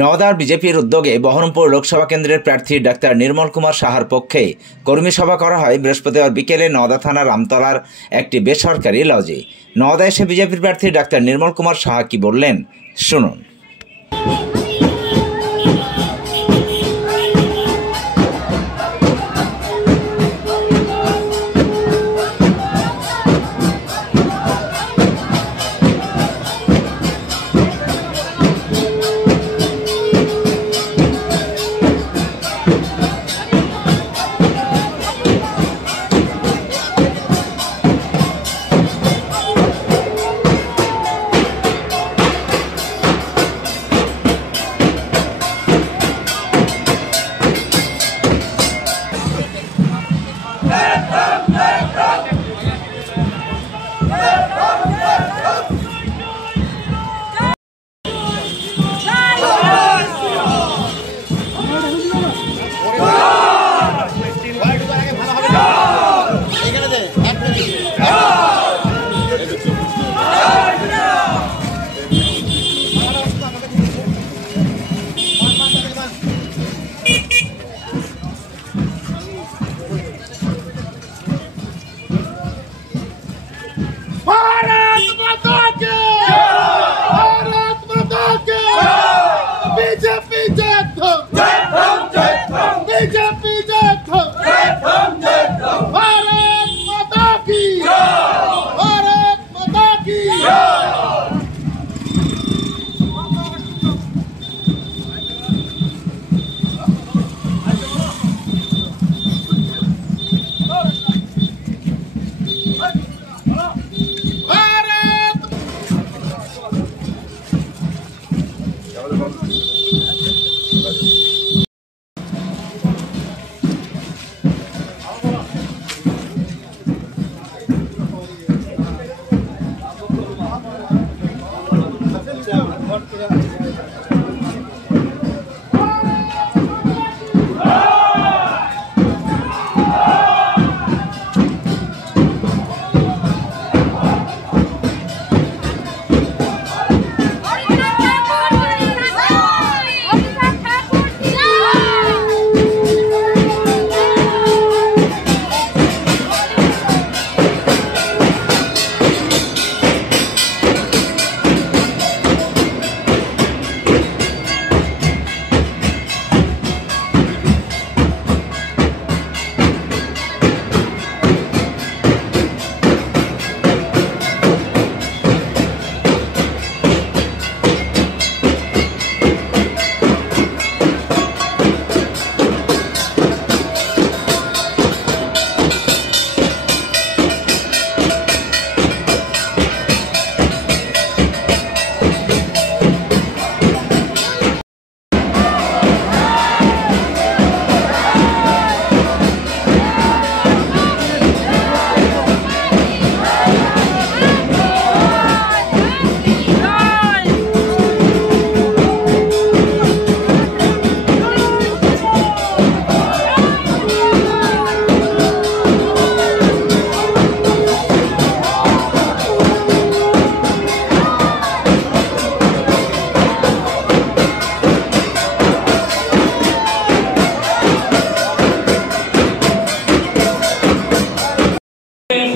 নওদার বিজেপির উদ্যোগে বহরমপুর লোকসভা কেন্দ্রের প্রার্থী ডাক্তার নির্মল কুমার সাহার পক্ষে কর্মী সভা করা হয় বৃহস্পতিবার বিকেলে নওদা থানার আমতলার একটি বেসরকারি লজে। নওদা এসে বিজেপির প্রার্থী ডাক্তার নির্মল কুমার সাহা কি বললেন শুনুন।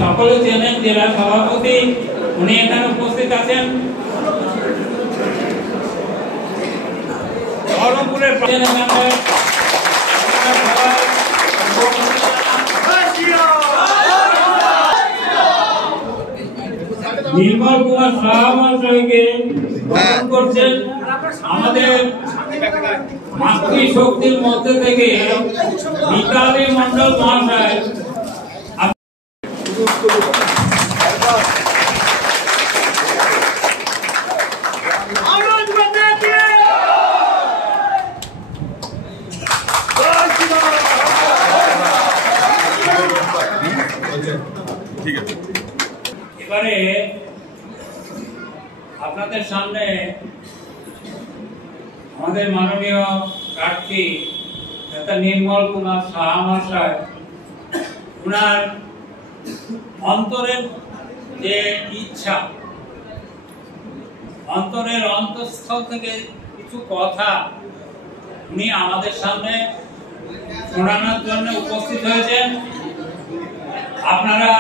সকলে চেনেন জেলা সভাপতি, উনি এখানে উপস্থিত আছেন। বহরমপুরের নির্মল কুমার সাহা মহাশয়কে গ্রহণ করছেন। আমাদের মাতৃশক্তির মধ্যে থেকে মিতালি মন্ডল মহাশয় এবারে আপনাদের সামনে আমাদের মাননীয় প্রার্থী ডাক্তার নির্মল কুমার সাহা মহাশয় ওনার অন্তরের যে ইচ্ছা, অন্তরের অন্তঃস্থল থেকে কিছু কথা উনি আমাদের সামনে শোনানোর জন্য উপস্থিত হয়েছেন। আপনারা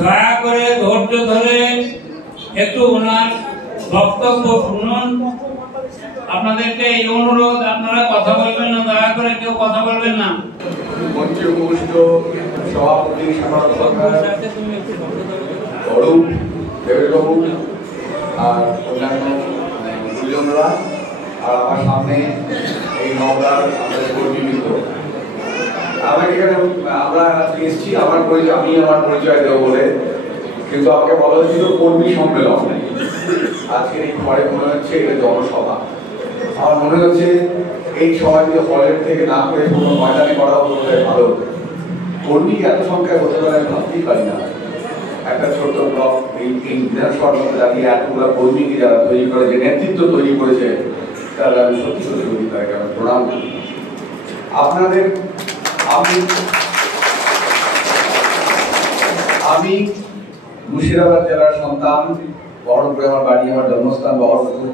দয়া করে ধৈর্য ধরে একটু ওনার বক্তব্য শুনুন। আপনাদেরকে এই অনুরোধ, আপনারা কথা বলবেন না, দয়া করে কেউ কথা বলবেন না। মঞ্চে উপস্থিত সভাপতি অরূপ দেবেশবাবু আর অন্যান্য গুরুজনরা আর আমার সামনে এই নওদার আমাদের কর্মীবৃন্দ, আমরা এখানে আমরা এসেছি আমার পরিচয় দেবো বলে, কিন্তু আমাকে বলা হয়েছিল কর্মী সম্মেলন। আজকের এই পরে মনে হচ্ছে এটা জনসভা। আমার মনে হচ্ছে এই সভাটি হলের থেকে না করে কোনো ময়দানে করা হতো ভালো হতো। কর্মী এত সংখ্যায় হতে পারে আমি ভাবতেই পারি না। একটা ছোট্ট ব্লক এই বিধানসভার মধ্যে দাঁড়িয়ে এতগুলো কর্মীকে যারা তৈরি করে, যে নেতৃত্ব তৈরি করেছে, তাহলে আমি সত্যি সত্যি বলি তাকে আমি প্রণাম করি। আপনাদের আমি মুর্শিদাবাদ জেলার সন্তান, বহরমপুরে আমার বাড়ি, আমার জন্মস্থান বহরমপুর।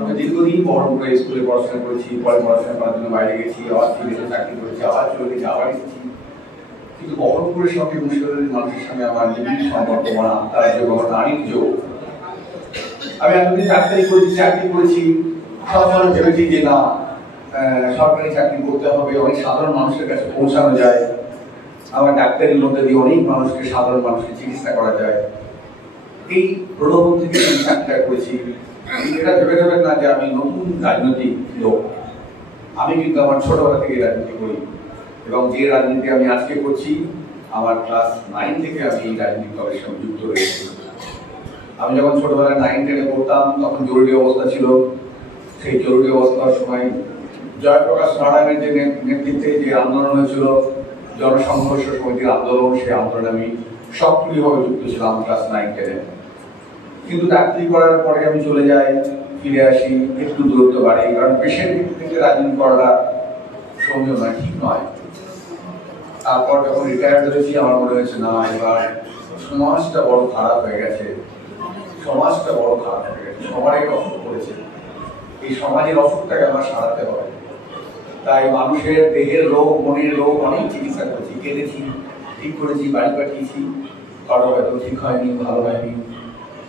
আমি দীর্ঘদিন বহরমপুরে স্কুলে পড়াশোনা করেছি, পরে পড়াশোনা করার জন্য বাইরে গেছি, আবার ফিরে এসে চাকরি করেছি, আবার চলে গেছি, আবার এসেছি। কিন্তু বহরমপুরের সঙ্গে মুর্শিদাবাদের মানুষের সঙ্গে আমার নিবিড় সম্পর্ক, আমার আত্মার যোগ, আমার নারীর যোগ। আমি এতদিন চাকরি করেছি, সবসময় ভেবেছি যে না, সরকারি চাকরি করতে হবে, অনেক সাধারণ মানুষের কাছে পৌঁছানো যায়, আমার ডাক্তারির মধ্যে দিয়ে অনেক মানুষকে, সাধারণ মানুষকে চিকিৎসা করা যায়। এই প্রলোভন থেকে আমি চাকরিটা করেছি। এটা ভেবে দেবেন না যে আমি নতুন রাজনৈতিক লোক। আমি কিন্তু আমার ছোটবেলা থেকে রাজনীতি করি, এবং যে রাজনীতি আমি আজকে করছি, আমার ক্লাস 9 থেকে আমি এই রাজনীতি দলের সঙ্গে যুক্ত রয়েছি। আমি যখন ছোটবেলায় 9-10-এ পড়তাম, তখন জরুরি অবস্থা ছিল। সেই জরুরি অবস্থার সময় জয়প্রকাশ নারায়ণের যে নেতৃত্বে যে আন্দোলন হয়েছিল, জনসংঘর্ষ সমিতির আন্দোলন, সেই আন্দোলনে আমি সক্রিয়ভাবে যুক্ত ছিলাম ক্লাস 9-10-এ। কিন্তু চাকরি করার পরে আমি চলে যাই, ফিরে আসি, একটু দূরত্ব বাড়ি, কারণ পেশার দিক থেকে রাজনীতি করাটা সম্ভব নয়, ঠিক নয়। তারপর যখন রিটায়ার করেছি, আমার মনে হয়েছে না, এবার সমাজটা বড় খারাপ হয়ে গেছে, সমাজের অসুখ করেছে, এই সমাজের অসুখটাকে আমার সারাতে হবে। তাই মানুষের দেহের রোগ, মনের রোগ অনেক চিকিৎসা করেছি, কেঁদেছি, ঠিক করেছি, বাড়ি পাঠিয়েছি, কারো হয়তো ঠিক হয়নি, ভালো হয়নি,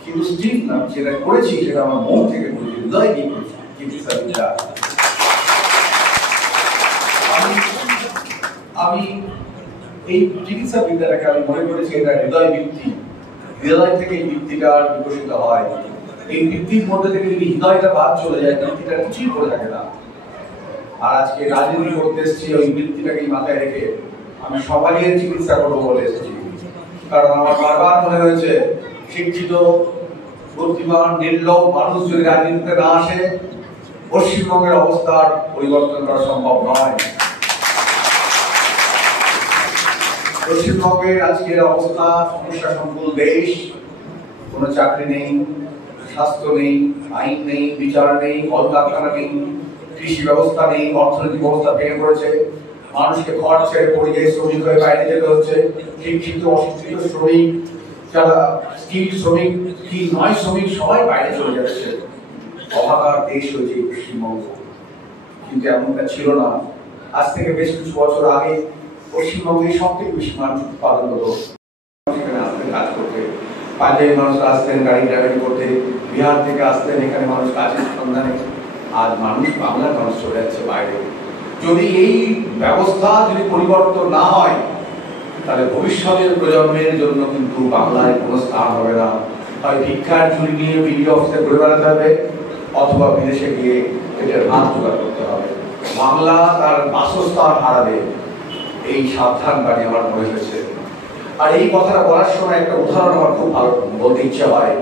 কিন্তু স্টিল না, যেটা করেছি সেটা আমার মন থেকে করেছি, হৃদয় দিয়ে করেছি চিকিৎসা বিদ্যা। আমি এই চিকিৎসা বিদ্যাটাকে আমি মনে করেছি এটা হৃদয় ভিত্তি। হৃদয় থেকে এই ভিত্তিটা বিকশিত হয়। এই ভিত্তির মধ্যে থেকে যদি হৃদয়টা বাদ চলে যায়, ভিত্তিটা কিছুই করে থাকে না। আর আজকে রাজনীতি করতে এসেছি ওই ভিত্তিটাকেই মাথায় রেখে, আমি সমাজের চিকিৎসা করবো বলে এসেছি। কারণ আমার বারবার মনে হয়েছে, শিক্ষিত, বুদ্ধিমান, নির্লোভ মানুষ যদি রাজনীতিতে না আসে, পশ্চিমবঙ্গের অবস্থার পরিবর্তন করা সম্ভব নয়। পশ্চিমবঙ্গের আজকের অবস্থা সমস্যা সংকুল দেশ, কোনো চাকরি নেই, স্বাস্থ্য নেই, আইন নেই, বিচার নেই, কলকারখানা নেই, কৃষি ব্যবস্থা নেই, অর্থনৈতিক ব্যবস্থা ভেঙে পড়েছে, মানুষকে ঘর ছেড়ে পরিযায়ী শ্রমিক হয়ে বাইরে যেতে হচ্ছে, শিক্ষিত অশিক্ষিত শ্রমিক, যারা স্কিল শ্রমিক, কি নয় শ্রমিক, সবাই বাইরে চলে যাচ্ছে। অভাগার দেশ হয়েছে পশ্চিমবঙ্গ। কিন্তু এমনটা ছিল না। আজ থেকে বেশ কিছু বছর আগে পশ্চিমবঙ্গে সব থেকে বেশি মানুষ উৎপাদন হতো, সেখানে আসতেন কাজ করতে, পাঞ্জাবি মানুষ আসতেন গাড়ি ড্রাইভারি করতে, বিহার থেকে আসতেন এখানে মানুষ কাজের সন্ধানে। আজ মানুষ, বাংলার মানুষ চলে যাচ্ছে বাইরে। যদি এই ব্যবস্থা যদি পরিবর্তন না হয়, তাহলে ভবিষ্যতের প্রজন্মের জন্য কিন্তু বাংলায় কোনো স্থান হবে না। হয় ভিক্ষার ঝুড়ি নিয়ে বিডিও অফিসে ঘুরে বেড়াতে হবে, অথবা বিদেশে গিয়ে পেটের ভাত জোগাড় করতে হবে। বাংলা তার বাসস্থান হারাবে, এই সাবধান বাণী আমার মনে হয়েছে। আর এই কথাটা বলার সময় একটা উদাহরণ আমার খুব ভালো বলতে ইচ্ছা হয়।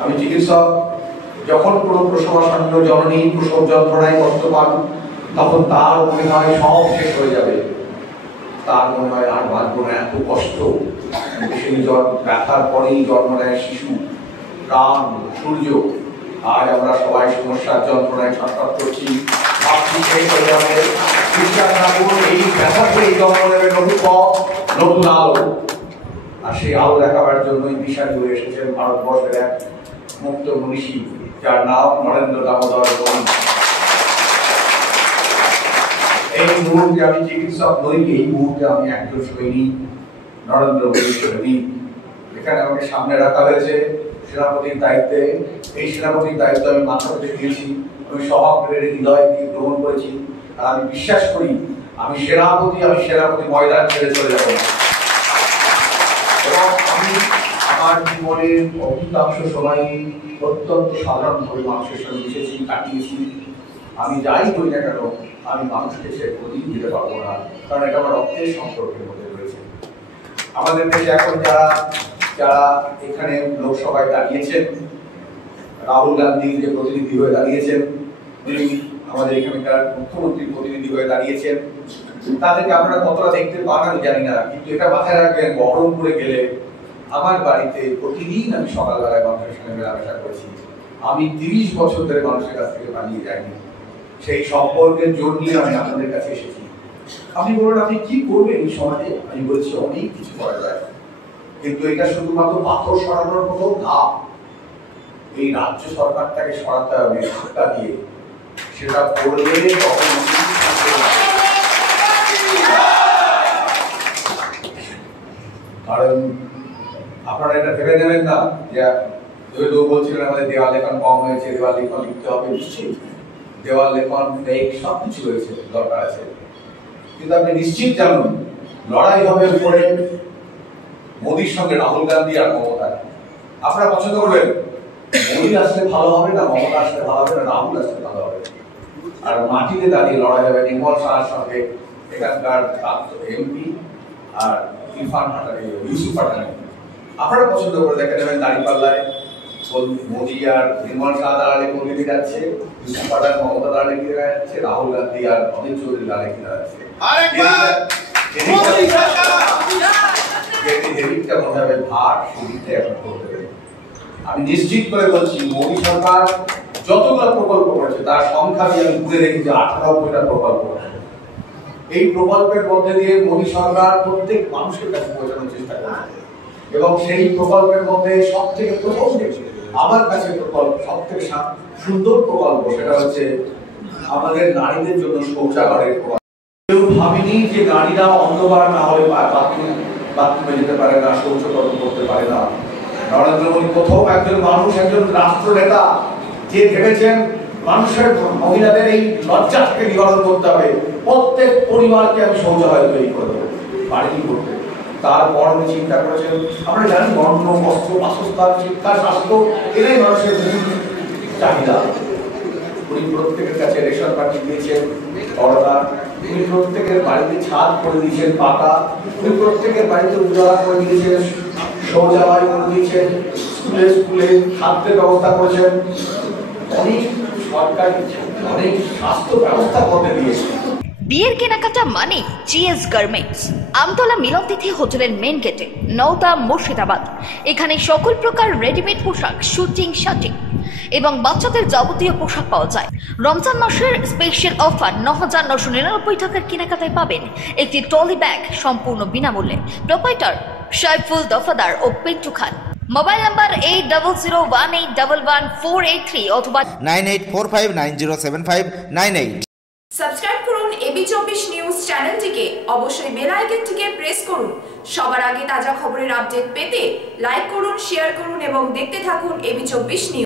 আমি চিকিৎসক, যখন কোনো প্রসবাসন্ন জননী প্রসব যন্ত্রণায় কষ্ট পান, তখন তার মনে হয় সব শেষ হয়ে যাবে, তার মনে হয় আর বাঁচব না, এত কষ্ট। সেই ব্যথার পরেই জন্ম নেয় শিশু, প্রাণ, সূর্য। আজ আমরা সবাই সমস্যার যন্ত্রণায় ছটফট করছি, এই ব্যথাতেই জন্ম নেবে নতুন পথ, নতুন আলো। আর সেই আলো দেখাবার জন্যই বিশাল হয়ে এসেছেন ভারতবর্ষের এক মুক্ত মনীষী যার নাম নরেন্দ্র দামোদর মোদী। এই মুহূর্তে আমি চিকিৎসক নই, এই মুহূর্তে আমি একজন সৈনিক, নরেন্দ্র মোদীর সৈনিক। এখানে আমাকে সামনে রাখা হয়েছে সেনাপতির দায়িত্বে। এই সেনাপতির দায়িত্ব আমি মাথা পেতে দিয়েছি, আমি সভাপতির হৃদয় দিয়ে গ্রহণ করেছি। আর আমি বিশ্বাস করি আমি সেনাপতি ময়দান ছেড়ে চলে যাব। এবং আমি আমার জীবনের অধিকাংশ সময় অত্যন্ত সাধারণভাবে মানুষের সঙ্গে মিশেছি, কাটিয়েছি। আমি যাই করি না কেন আমি মানুষকে সে প্রতিদিন দিতে পারবো না, কারণ এটা আমার রক্তের সম্পর্কের মধ্যে রয়েছে। আমাদের দেশে এখন যারা এখানে লোকসভায় দাঁড়িয়েছেন, রাহুল গান্ধী যে প্রতিনিধি হয়ে দাঁড়িয়েছেন, তিনি আমাদের এখানকার মুখ্যমন্ত্রীর প্রতিনিধি হয়ে দাঁড়িয়েছেন, তাদেরকে আপনারা কতটা দেখতে পান আমি জানি না, কিন্তু এটা মাথায় রাখবেন বহরমপুরে গেলে আমার বাড়িতে প্রতিদিন আমি সকালবেলায় মানুষের সঙ্গে মেলামেশা করেছি। আমি 30 বছর ধরে মানুষের কাছ থেকে পালিয়ে যাইনি। সেই সম্পর্কের জোর নিয়ে আমি আপনাদের কাছে এসেছি। আপনি বলুন আপনি কি করবেন এই সমাজে? আমি বলছি অনেক কিছু করা যায়, কিন্তু এটা শুধুমাত্র পাথর সরানোর মতো না। এই রাজ্য সরকারটাকে সরাতে হবে ধাক্কা দিয়ে। সেটা করলে তখন কারণ আপনারা এটা ভেবে নেবেন না যে বলছিলেন আমাদের দেওয়াল লেখন কম হয়েছে, দেওয়াল লেখন লিখতে হবে। নিশ্চিত দেওয়াল লেখন ফেক সবকিছু হয়েছে, দরকার আছে, কিন্তু আপনি নিশ্চিত জানুন লড়াই হবে উপরে মোদীর সঙ্গে রাহুল গান্ধী আর মমতা। আপনারা পছন্দ করবেন মোদী আসলে ভালো হবে না, মমতা আসলে ভালো হবে না, রাহুল আসলে ভালো হবে। আর মাটিতে দাঁড়িয়ে লড়াই হবে নির্মল শাহর সঙ্গে এখানকার এমপি আর ইউসুফ পাঠানি। আপনারা পছন্দ করে দেখে নেবেন দাঁড়িপাল্লায় মোদী আর নির্মল শাহ দাঁড়ালে কোন দিকে যাচ্ছে, ইউসুফ পাঠান মমতা দাঁড়ালে কি দেখা যাচ্ছে, রাহুল গান্ধী আর অনিল চৌধুরী দাঁড়ালে কি দেখা যাচ্ছে। আমি নিশ্চিত করে বলছি মোদী সরকার যতগুলো প্রকল্প করেছে তার সংখ্যা আমি ঘুরে রেখেছি 98টা প্রকল্প। এই প্রকল্পের মধ্যে দিয়ে মোদী সরকার প্রত্যেক মানুষের কাছে পৌঁছানোর চেষ্টা করেছে, এবং সেই প্রকল্পের মধ্যে সব থেকে প্রথম আমার কাছে প্রকল্প সব থেকে সুন্দর প্রকল্প সেটা হচ্ছে আমাদের নারীদের জন্য শৌচাগারের প্রকল্প। কেউ ভাবিনি যে নারীরা অন্ধকার না হলে বাথরুমে যেতে পারে না, শৌচকরণ করতে পারে না। নরেন্দ্র মোদী প্রথম একজন মানুষ, একজন রাষ্ট্র নেতা যে ভেবেছেন মানুষের মহিলাদের এই লজ্জা থেকে নিবারণ করতে হবে, প্রত্যেক পরিবারকে আমি শৌচালয় তৈরি করে দেবো বাড়ি করতে। তারপর উনি চিন্তা করেছেন, আমরা জানি অন্ন, বস্ত্র, বাসস্থান, শিক্ষা, স্বাস্থ্য এরাই মানুষের মূল চাহিদা। উনি প্রত্যেকের কাছে রেশন পার্টি দিয়েছেন করোনা, উনি প্রত্যেকের বাড়িতে ছাদ করে দিয়েছেন পাকা, উনি প্রত্যেকের বাড়িতে উজালা করে দিয়েছেন, শৌচালয় করে দিয়েছেন, স্কুলে স্কুলে খাদ্যের ব্যবস্থা করেছেন, অনেক সরকারি অনেক স্বাস্থ্য ব্যবস্থা করে দিয়েছেন। বিয়ের কেনাকাটা মানে জিএস গার্মেন্টস, আমতলা মিলনতিথি হোটেলের মেন গেটে, নওদা, মুর্শিদাবাদ। এখানে সকল প্রকার রেডিমেড পোশাক, শুটিং, শাটিং এবং বাচ্চাদের যাবতীয় পোশাক পাওয়া যায়। রমজান মাসের স্পেশাল অফার ৯,৯৯৯ টাকার কেনাকাটায় পাবেন একটি ট্রলি ব্যাগ সম্পূর্ণ বিনামূল্যে। প্রোপাইটার সাইফুল দফাদার ও পিন্টু খান। মোবাইল নাম্বার 8001811483 অথবা 9845907598। সাবস্ক্রাইব করুন AB24 নিউজ চ্যানেলটিকে, অবশ্যই বেল আইকনটিকে প্রেস করুন। সবার আগে তাজা খবরের আপডেট পেতে লাইক করুন, শেয়ার করুন এবং দেখতে থাকুন AB24 নিউজ।